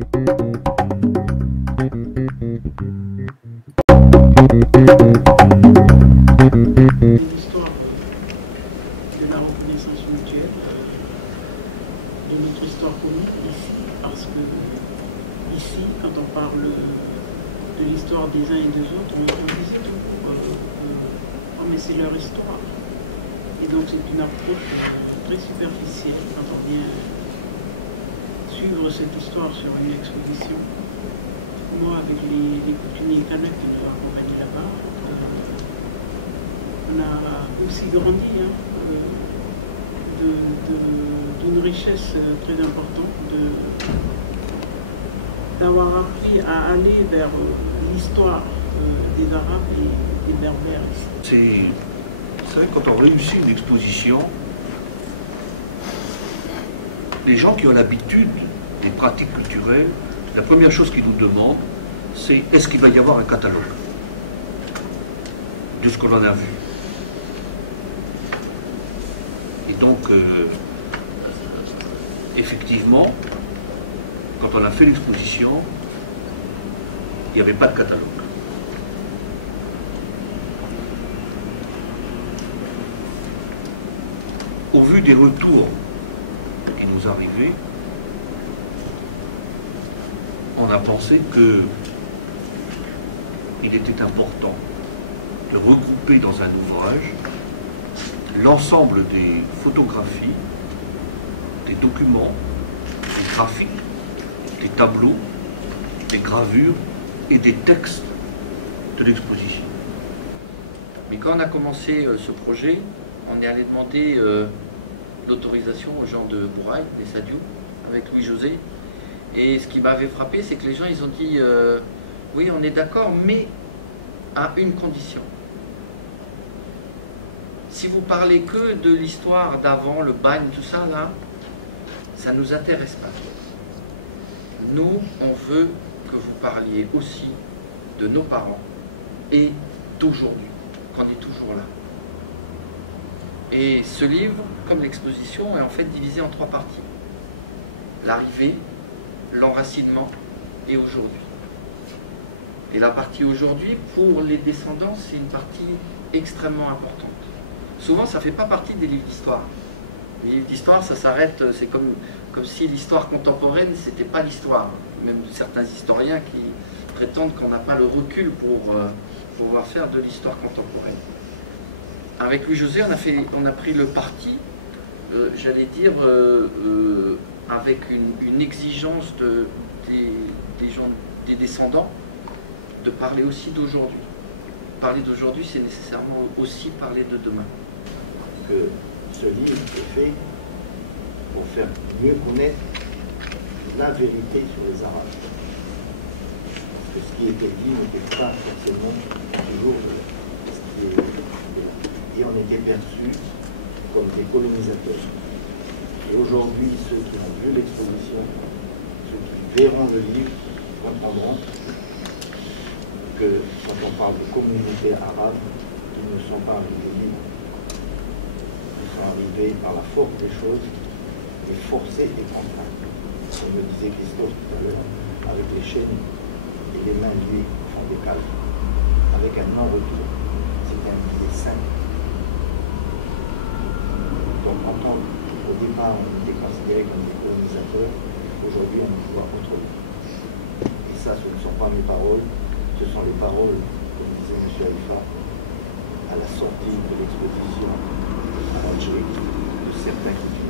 L'histoire de la reconnaissance mutuelle, de notre histoire commune ici, parce que ici, quand on parle de l'histoire des uns et des autres, on disait toujours oh mais c'est leur histoire. Et donc c'est une approche très superficielle quand on vient suivre cette histoire sur une exposition. Moi, avec les coutumiers kanak qui nous ont accompagnés là-bas, on a aussi grandi d'une richesse très importante, d'avoir appris à aller vers l'histoire des Arabes et des Berbères ici. Vous savez, quand on réussit une exposition, les gens qui ont l'habitude des pratiques culturelles, la première chose qu'ils nous demandent, c'est est-ce qu'il va y avoir un catalogue de ce qu'on en a vu. Et donc, effectivement, quand on a fait l'exposition, il n'y avait pas de catalogue. Au vu des retours qui nous arrivaient, on a pensé qu'il était important de regrouper dans un ouvrage l'ensemble des photographies, des documents, des graphiques, des tableaux, des gravures et des textes de l'exposition. Mais quand on a commencé ce projet, on est allé demander l'autorisation aux gens de Bourail, des Sadiou, avec Louis-José. Et ce qui m'avait frappé, c'est que les gens, ils ont dit oui, on est d'accord, mais à une condition. Si vous parlez que de l'histoire d'avant, le bagne, tout ça, là, ça ne nous intéresse pas. Nous, on veut que vous parliez aussi de nos parents et d'aujourd'hui, qu'on est toujours là. Et ce livre, comme l'exposition, est en fait divisé en 3 parties. L'arrivée, l'enracinement et aujourd'hui. Et la partie aujourd'hui, pour les descendants, c'est une partie extrêmement importante. Souvent, ça ne fait pas partie des livres d'histoire. Les livres d'histoire, ça s'arrête, c'est comme si l'histoire contemporaine, c'était pas l'histoire. Même certains historiens qui prétendent qu'on n'a pas le recul pour pouvoir faire de l'histoire contemporaine. Avec Louis-José, on a pris le parti, j'allais dire, avec une exigence des descendants, de parler aussi d'aujourd'hui. Parler d'aujourd'hui, c'est nécessairement aussi parler de demain. Que ce livre est fait pour faire mieux connaître la vérité sur les Arabes. Parce que ce qui était dit n'était pas forcément toujours ce qui est dit. Et on était perçus comme des colonisateurs. Et aujourd'hui, ceux qui ont vu l'exposition, ceux qui verront le livre, comprendront que quand on parle de communauté arabe, ils ne sont pas arrivés libres. Ils sont arrivés par la force des choses, et forcés et contraints. On me disait Christophe tout à l'heure, avec les chaînes et les mains liées au fond des caves, avec un non-retour. C'était un billet simple. Donc au départ, on était considérés comme des colonisateurs, aujourd'hui on nous voit autrement. Et ça, ce ne sont pas mes paroles, ce sont les paroles, comme disait M. Haïfa, à la sortie de l'exposition en Algérie, de certains qui